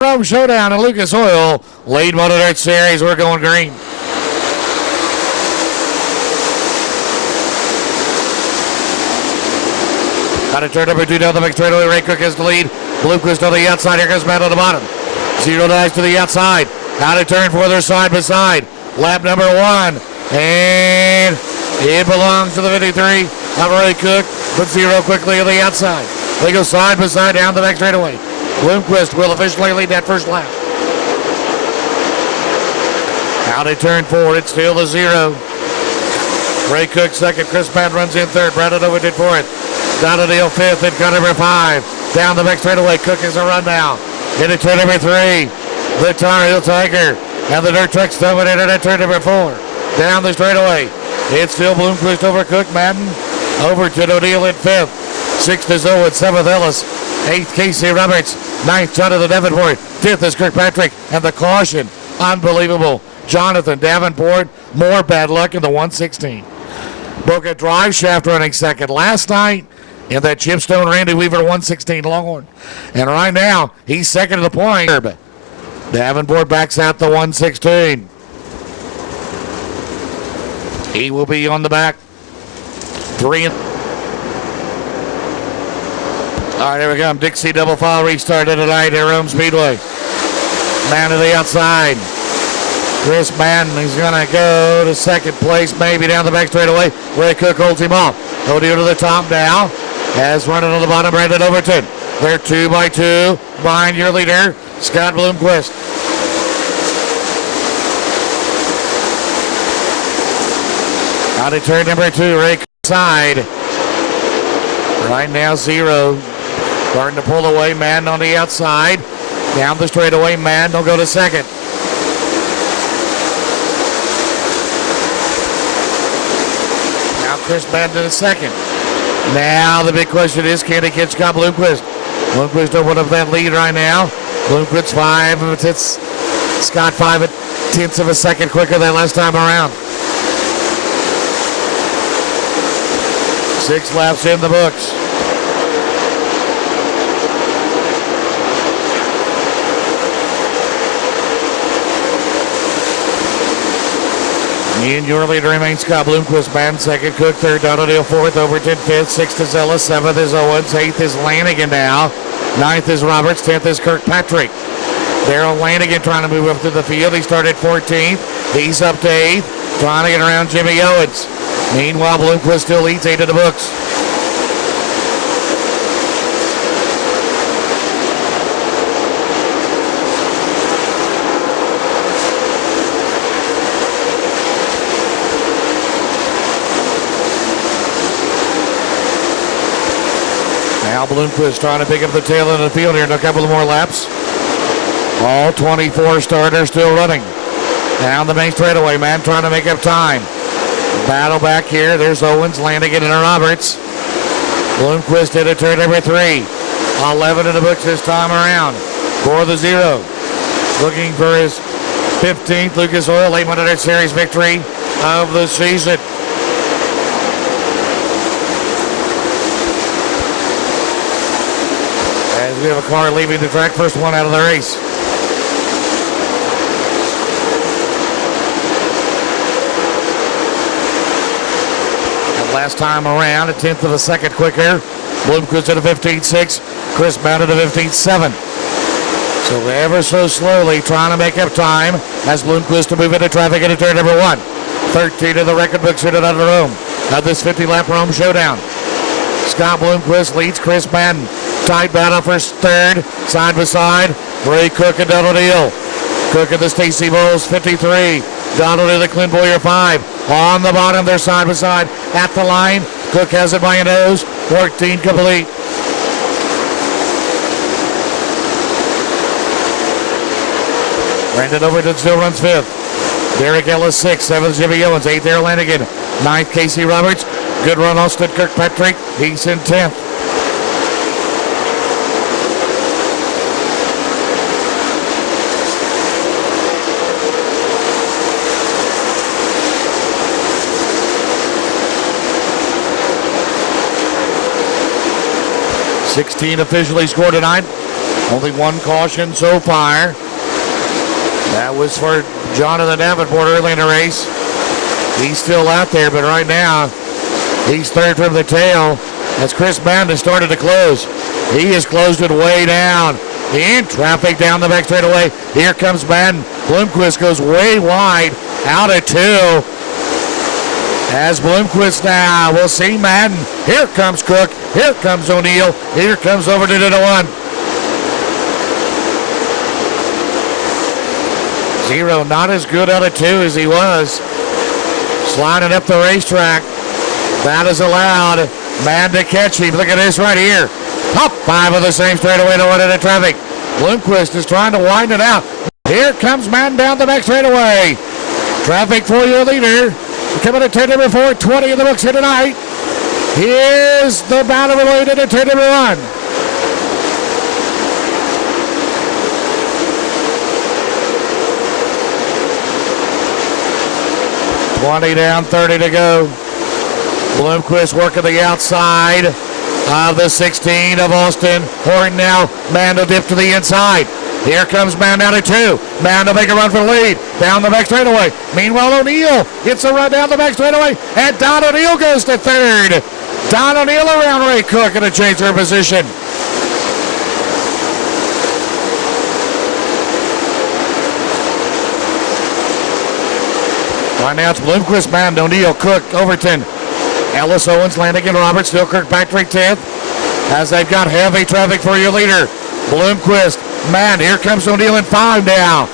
Rome Showdown in Lucas Oil. Lead one of their series. We're going green. Got to turn number 2 down the back straightaway. Ray Cook has the lead. Bloomquist on the outside. Here comes Matt on the bottom. 0 dives to the outside. Out of turn for their side by side. Lap number 1. And it belongs to the 53 of Ray Cook. But 0 quickly on the outside. They go side by side down the back straightaway. Bloomquist will officially lead that first lap. Out of turn 4. It's still the 0. Ray Cook second. Chris Pat runs in third. Brandon Over did fourth. Donadale fifth. And cut number 5. Down the back straightaway. Cook is a run now. Into turn number 3. The Tar Heel Tiger. And the dirt truck's dominated at turn number 4. Down the straightaway. It's still Bloomquist over Cook. Madden over to O'Neill in 5th. 6th is Owen. 7th Ellis. 8th Casey Roberts. 9th John of the Davenport. 5th is Kirkpatrick. And the caution. Unbelievable. Jonathan Davenport. More bad luck in the 116. Broke a drive shaft running second last night in that Chipstone Randy Weaver 116 Longhorn. And right now, he's second to the point. Davenport backs out the 116. He will be on the back. 3 and... All right, here we come. Dixie double file restarted tonight at Rome Speedway. Man to the outside. Chris Madden, he's going to go to second place, maybe down the back straightaway. Ray Cook holds him off. O'Neill to the top now. Has running on the bottom, Brandon Overton. They're 2 by 2 behind your leader, Scott Bloomquist. Out of turn number 2, Ray Cook side. Right now 0. Starting to pull away, Madden on the outside. Down the straightaway, Madden will go to second. Now Chris Madden to second. Now the big question is, can he catch Scott Bloomquist? Bloomquist open up that lead right now. Bloomquist 5. It's Scott 5/10 of a second quicker than last time around. 6 laps in the books. In your leader remains Scott Bloomquist, Madden second, Cook third, Donadale fourth, Overton fifth, 6th is Ellis, 7th is Owens, 8th is Lanigan now, 9th is Roberts, 10th is Kirkpatrick. Daryl Lanigan trying to move up to the field. He started 14th. He's up to 8th, trying to get around Jimmy Owens. Meanwhile, Bloomquist still leads 8 of the books. Now Bloomquist trying to pick up the tail end of the field here in a couple of more laps. All 24 starters still running. Down the main straightaway, man trying to make up time. Battle back here. There's Owens, Lanigan, and Roberts. Bloomquist into turn number 3. 11 in the books this time around for the 0. Looking for his 15th Lucas Oil 800 Series victory of the season. We have a car leaving the track, first one out of the race. And last time around, 1/10 of a second quicker. Bloomquist at a 15.6, Chris Mount at a 15.7. So ever so slowly trying to make up time as Bloomquist to move into traffic into turn number 1. 13 of the record books in another room of this 50-lap Rome Showdown. Scott Bloomquist leads Chris Madden. Tight battle for third, side by side. Ray Cook and Donald Hill. Cook and the Stacy Bowles 53. Donald Hill, the Clint Boyer 5. On the bottom, they're side by side at the line. Cook has it by a nose. 14 complete. Brandon Overton still runs 5th. Derek Ellis 6th. 7th Jimmy Owens. 8th Daryl Lanigan. 9th Casey Roberts. Good run Austin Kirkpatrick. He's in 10th. .16 officially scored tonight. Only one caution so far. That was for Jonathan Davenport early in the race. He's still out there, but right now he's third from the tail as Chris Madden has started to close. He has closed it way down. In traffic down the back straightaway. Here comes Madden. Bloomquist goes way wide out at 2. As Bloomquist now, we'll see Madden. Here comes Cook. Here comes O'Neill. Here comes Overton into 1. 0, not as good out of 2 as he was. Sliding up the racetrack. That is allowed. Madden to catch him. Look at this right here. Top 5 of the same straightaway to 1 into traffic. Bloomquist is trying to wind it out. Here comes Madden down the back straightaway. Traffic for your leader. Coming to turn number 4, 20 in the books here tonight. Here's the battle related to turn number 1. $20 down, 30 to go. Bloomquist working the outside of the 16 of Austin. Horton now, Mando dip to the inside. Here comes Man down to 2. Man to make a run for the lead. Down the back straightaway. Meanwhile, O'Neill gets a run down the back straightaway. And Don O'Neill goes to 3rd. Don O'Neill around Ray Cook going to change their position. Right now it's Bloomquist, Man, O'Neill, Cook, Overton, Ellis, Owens, Lanigan, Roberts, still Kirkpatrick 10th. As they've got heavy traffic for your leader. Bloomquist, Man, here comes O'Neill in 5 now.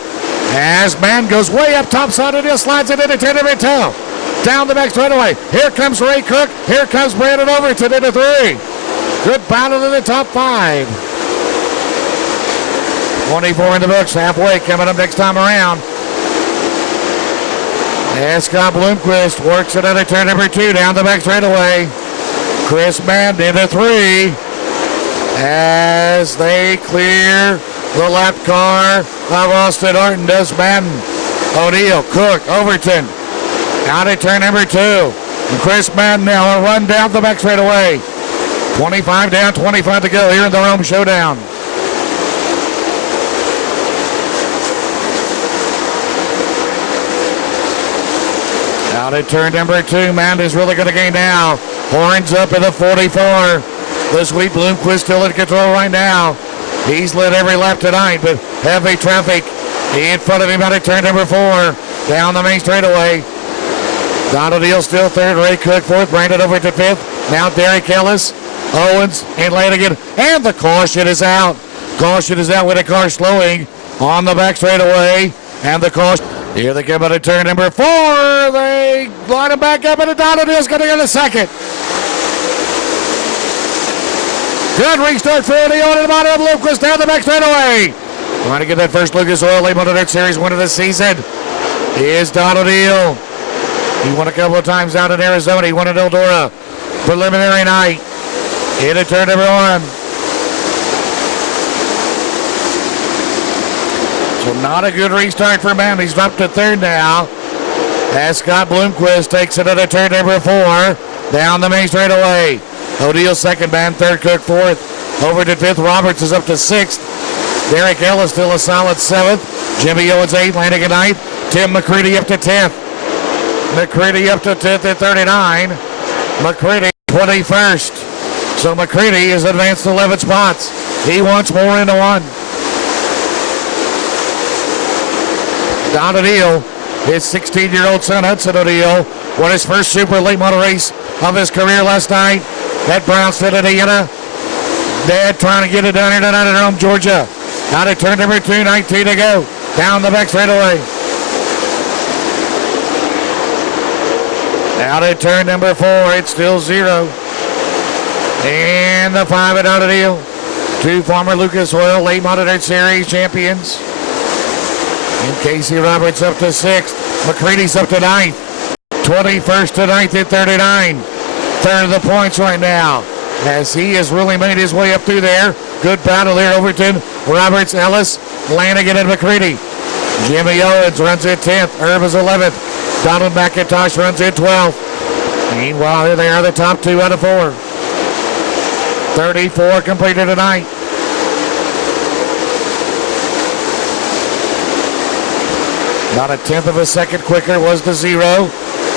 As Man goes way up top side, O'Neill slides it into 10 every toe. Down the back straightaway. Here comes Ray Cook. Here comes Brandon Overton into 3. Good battle in the top 5. 24 in the books, halfway coming up next time around. As Scott Bloomquist works it into turn number 2 down the back straightaway. Chris Madden into 3 as they clear the lap car of Austin Orton. Does Madden, O'Neill, Cook, Overton out at turn number 2. And Chris Madden now a run down the back straightaway. 25 down, 25 to go here in the Rome Showdown. Out at turn number 2, Madden's really going to gain now. Horns up in the 44. The sweet Bloomquist still in control right now. He's led every lap tonight, but heavy traffic in front of him out at turn number 4. Down the main straightaway. Donald Deal still 3rd, Ray Cook 4th, Brandon over to 5th. Now Derek Ellis, Owens, and Lanigan. And the caution is out. Caution is out with the car slowing on the back straightaway. And the caution. Here they come out of turn number 4. They line him back up, and Donald Deal's going to get a second. Good restart for O'Neill at the bottom of Bloomquist down the back straightaway. Trying to get that first Lucas Oil Late Model Dirt Series win of the season is Donald Deal. He won a couple of times out in Arizona. He won at Eldora. Preliminary night. Into turn number 1. So not a good restart for him. He's up to 3rd now. As Scott Bloomquist takes it into turn number 4. Down the main straightaway. O'Neill 2nd, man 3rd, Cook 4th. Over to 5th. Roberts is up to 6th. Derek Ellis still a solid 7th. Jimmy Owens 8th, Lanigan 9th. Tim McCready up to 10th. McCready up to 10th at 39. McCready 21st. So McCready has advanced 11 spots. He wants more into 1. Don O'Neill, his 16-year-old son Hudson O'Neill, won his first super late model race of his career last night at Brownsville, Indiana. Dad trying to get it done here tonight at Rome, Georgia. Out at turn number 2, 19 to go. Down the back straightaway. Out at turn number 4, it's still 0. And the 5 at Don O'Neill. 2 former Lucas Oil Late Model Dirt Series champions. And Casey Roberts up to 6th. McCready's up to 9th. 21st to 9th at 39. 3rd of the points right now. As he has really made his way up through there. Good battle there. Overton, Roberts, Ellis, Lanigan, and McCready. Jimmy Owens runs in 10th. Herb is 11th. Donald McIntosh runs in 12th. Meanwhile, here they are, the top 2 out of 4. 34 completed tonight. About a tenth of a second quicker was the 0.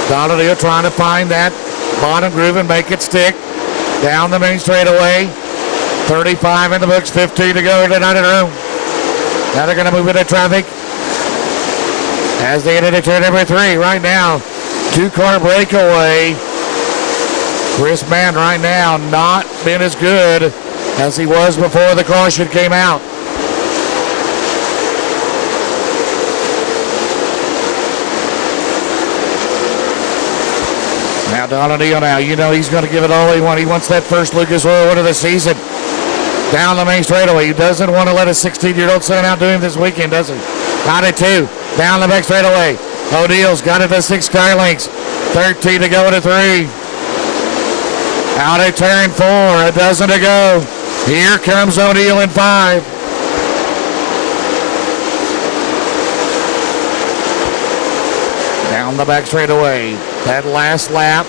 Donadeo trying to find that bottom groove and make it stick. Down the main straightaway. 35 in the books, 15 to go tonight in room. Now they're going to move into traffic as they enter turn number 3 right now. 2-car breakaway. Chris Mann right now not been as good as he was before the caution came out. Now Donadeo now, you know he's going to give it all he wants. He wants that first Lucas Oil win of the season. Down the main straightaway. He doesn't want to let a 16-year-old son out do him this weekend, does he? Out at 2. Down the back straightaway. O'Neill's got it to 6 car lengths. 13 to go to 3. Out at turn 4. A dozen to go. Here comes O'Neill in 5. Down the back straightaway. That last lap.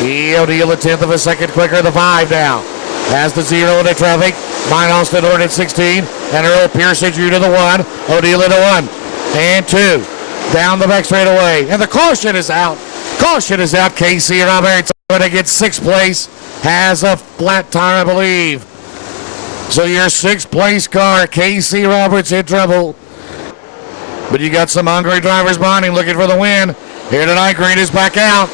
O'Neill a tenth of a second quicker. The 5 now. Has the 0 into traffic. Mine Austin Ord at 16. And Earl Pierce is you to the 1. O'Neill into 1. And 2. Down the back straightaway. And the caution is out. Caution is out. Casey Roberts going to get 6th place. Has a flat tire, I believe. So your 6th place car, Casey Roberts, in trouble. But you got some hungry drivers behind him looking for the win. Here tonight, Green is back out.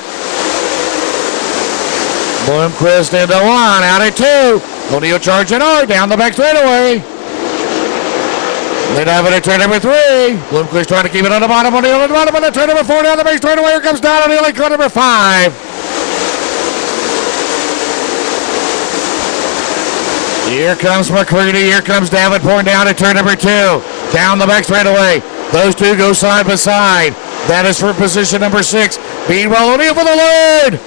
Bloomquist into 1, out at 2. O'Neill charging hard down the back straightaway. They'd have it at turn number 3. Bloomquist trying to keep it on the bottom. O'Neill on the bottom on the turn number 4 down the back straightaway. Here comes down O'Neill at turn number 5. Here comes McCready. Here comes Davenport down at turn number 2. Down the back straightaway. Those two go side by side. That is for position number 6. Meanwhile, O'Neill for the lead.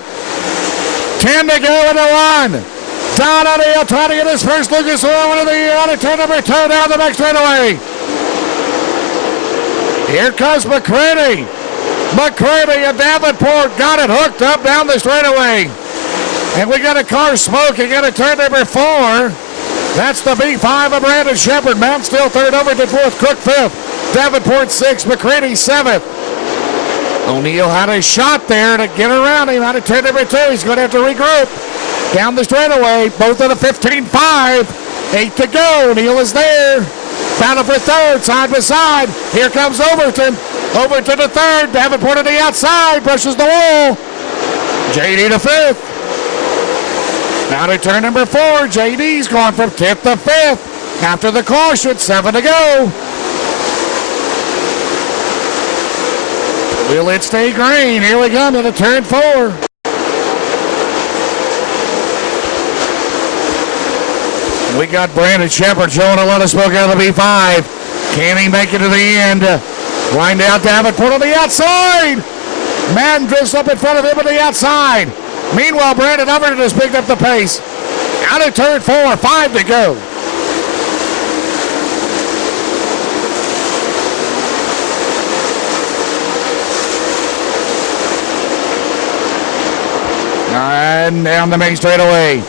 10 to go into 1. Don O'Neill trying to get his first Lucas Oil win of the year on at turn number 2 down the back straightaway. Here comes McCready. McCready and Davenport got it hooked up down the straightaway. And we got a car smoking at turn number 4. That's the B5 of Brandon Shepard. Mount still 3rd over to 4th. Cook 5th. Davenport 6th. McCready 7th. O'Neill had a shot there to get around him out of turn number 2. He's going to have to regroup. Down the straightaway. Both of the 15-5. 8 to go. O'Neill is there. Battle for 3rd. Side by side. Here comes Overton. Overton to 3rd. Davenport on the outside. Brushes the wall. JD to 5th. Now to turn number 4, JD's going from 10th to 5th. After the caution, 7 to go. Will it stay green? Here we come into turn 4. We got Brandon Shepard showing a lot of smoke out of the B5. Can he make it to the end? Wind out Davenport on the outside. Madden drifts up in front of him on the outside. Meanwhile, Brandon Overton has picked up the pace. Out of turn 4, 5 to go. And down the main straightaway.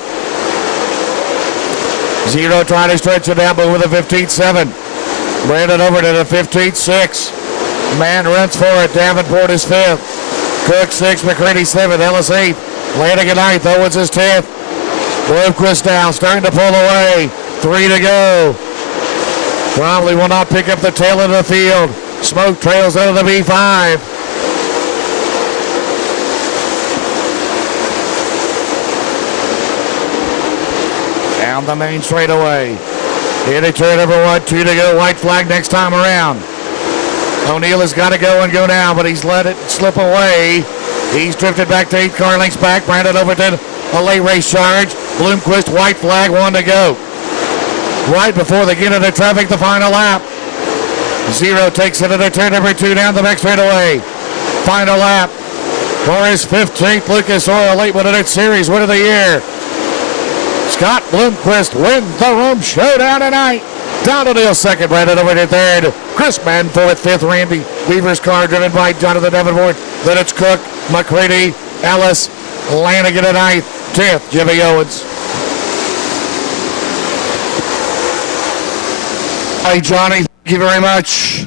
0 trying to stretch it out, but with a 15-7. Brandon Overton at a 15-6. Man runs for it. Davenport is 5th. Cook 6th. McCready 7th. Ellis 8th. Landing at 9th. Owens is 10th. Bloomquist down. Starting to pull away. 3 to go. Probably will not pick up the tail of the field. Smoke trails out of the B5. Down the main straightaway. Into turn number 1. 2 to go. White flag next time around. O'Neill has got to go and go now, but he's let it slip away. He's drifted back to 8 car lengths back. Brandon Overton, a late race charge. Bloomquist, white flag, 1 to go. Right before they get into traffic, the final lap. 0 takes it into turn number 2 down the back straightaway. Final lap for his 15th Lucas Oil Late Minute Series win of the year. Scott Bloomquist wins the Room Showdown tonight. Don O'Neill 2nd, Brandon Overton 3rd. Chris Mann 4th, 5th. Randy Weaver's car driven by Jonathan Davenport. Then it's Cook, McCready, Ellis, Lanigan at 9th, 10th, Jimmy Owens. Hey, Johnny, thank you very much.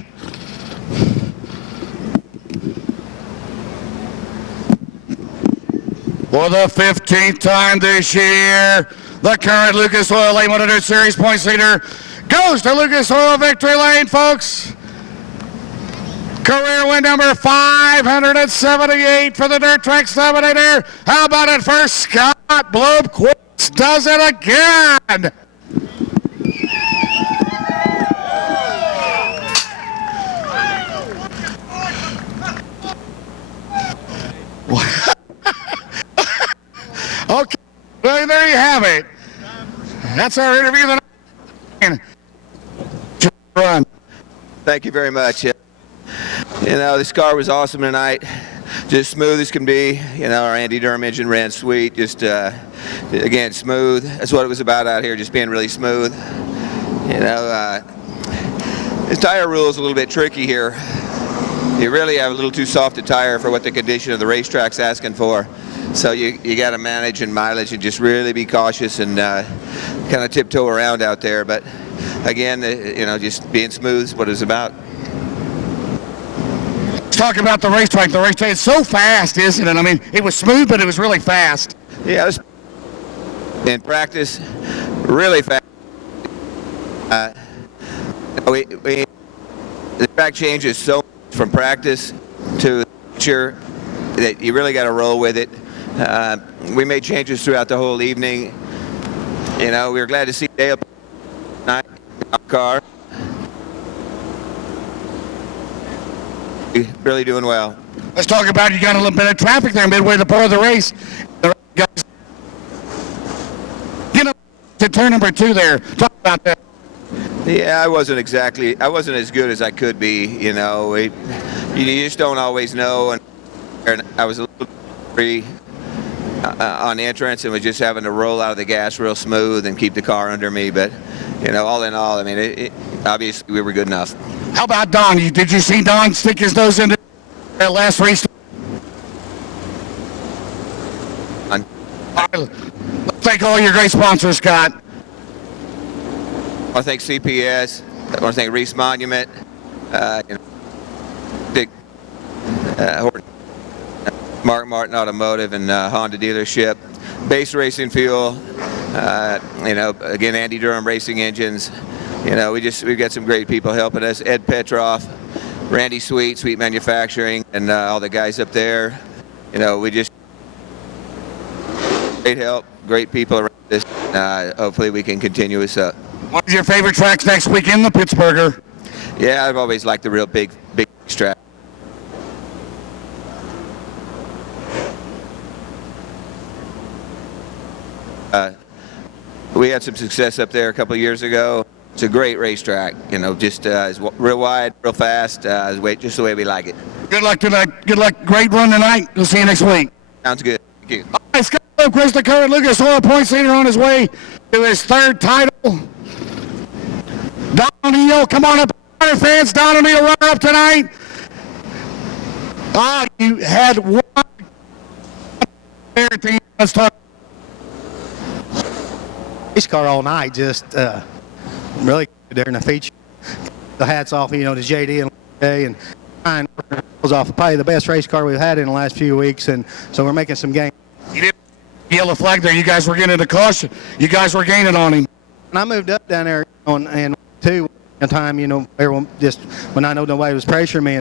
For the 15th time this year, the current Lucas Oil Lane 100 Series points leader goes to Lucas Oil Victory Lane, folks. Career win number 578 for the Dirt Tracks Dominator. How about it for Scott Blomquist? Does it again. Okay, well, there you have it. That's our interview tonight. Run. Thank you very much. You know, this car was awesome tonight. Just smooth as can be. You know, our Andy Durham engine ran sweet. Just, again, smooth. That's what it was about out here, just being really smooth. You know, the tire rule is a little bit tricky here. You really have a little too soft a tire for what the condition of the racetrack's asking for. So you got to manage and mileage and just really be cautious and kind of tiptoe around out there. But again, you know, just being smooth is what it's about. Let's talk about the racetrack. The racetrack is so fast, isn't it? I mean, it was smooth, but it was really fast. Yeah, it was in practice, really fast. The track changes so much from practice to future that you really got to roll with it. We made changes throughout the whole evening. You know, we were glad to see Dale tonight in our car. Really doing well. Let's talk about you got a little bit of traffic there midway the part of the race. The guys, you know, to turn number 2 there. Talk about that. Yeah, I wasn't as good as I could be. You know, you just don't always know. And I was a little free on entrance and was just having to roll out of the gas real smooth and keep the car under me. But, you know, all in all, I mean, obviously we were good enough. How about Don? Did you see Don stick his nose into that last race? Thank all your great sponsors, Scott. I want to thank CPS. I want to thank Reese Monument. You know, Dick Horton. Mark Martin Automotive and Honda dealership, Base Racing Fuel, you know, again, Andy Durham Racing Engines. You know, we've got some great people helping us. Ed Petroff, Randy Sweet Manufacturing, and all the guys up there. You know, we just great help, great people around us. Hopefully we can continue this up. What is your favorite tracks next weekend? The Pittsburgher. Yeah, I've always liked the real big track. We had some success up there a couple of years ago. It's a great racetrack, you know, just it's real wide, real fast, just the way we like it. Good luck tonight. Good luck. Great run tonight. We'll see you next week. Sounds good. Thank you. All right, Scott Blomquist, the current Lucas Oil points leader, on his way to his 3rd title. Don O'Neill, come on up, fans. Don O'Neill, runner up tonight. Oh, you had one. Let's talk. Race car all night, just really good during the feature. The hats off, you know, to JD and Ryan was off probably the best race car we've had in the last few weeks, and so we're making some gains. You did yellow flag there. You guys were getting a caution. You guys were gaining on him. And I moved up down there and two a time, you know, everyone just when I know nobody was pressuring me.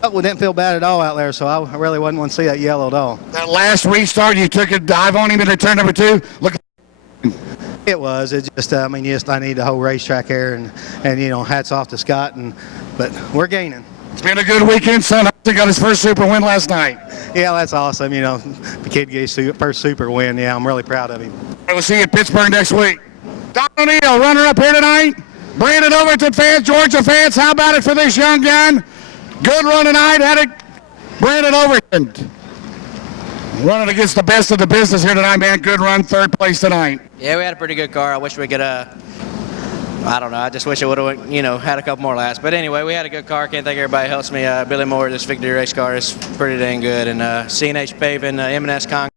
But we didn't feel bad at all out there, so I really wasn't want to see that yellow at all. That last restart, you took a dive on him into turn number 2. Look. It was. It just, I mean, I need the whole racetrack here, and you know, hats off to Scott, but we're gaining. It's been a good weekend, son. He got his first super win last night. Yeah, that's awesome. You know, the kid gets his first super win. Yeah, I'm really proud of him. We'll see you at Pittsburgh next week. Don O'Neill, runner up here tonight. Brandon Overton fans, Georgia fans, how about it for this young gun? Good run tonight. Had it, Brandon Overton. Running against the best of the business here tonight, man. Good run, 3rd place tonight. Yeah, we had a pretty good car. I wish we could, I don't know. I just wish it would have, you know, had a couple more laps. But anyway, we had a good car. Can't thank everybody helps me. Billy Moore, this Victory race car is pretty dang good. And C&H Paving, M&S Concrete.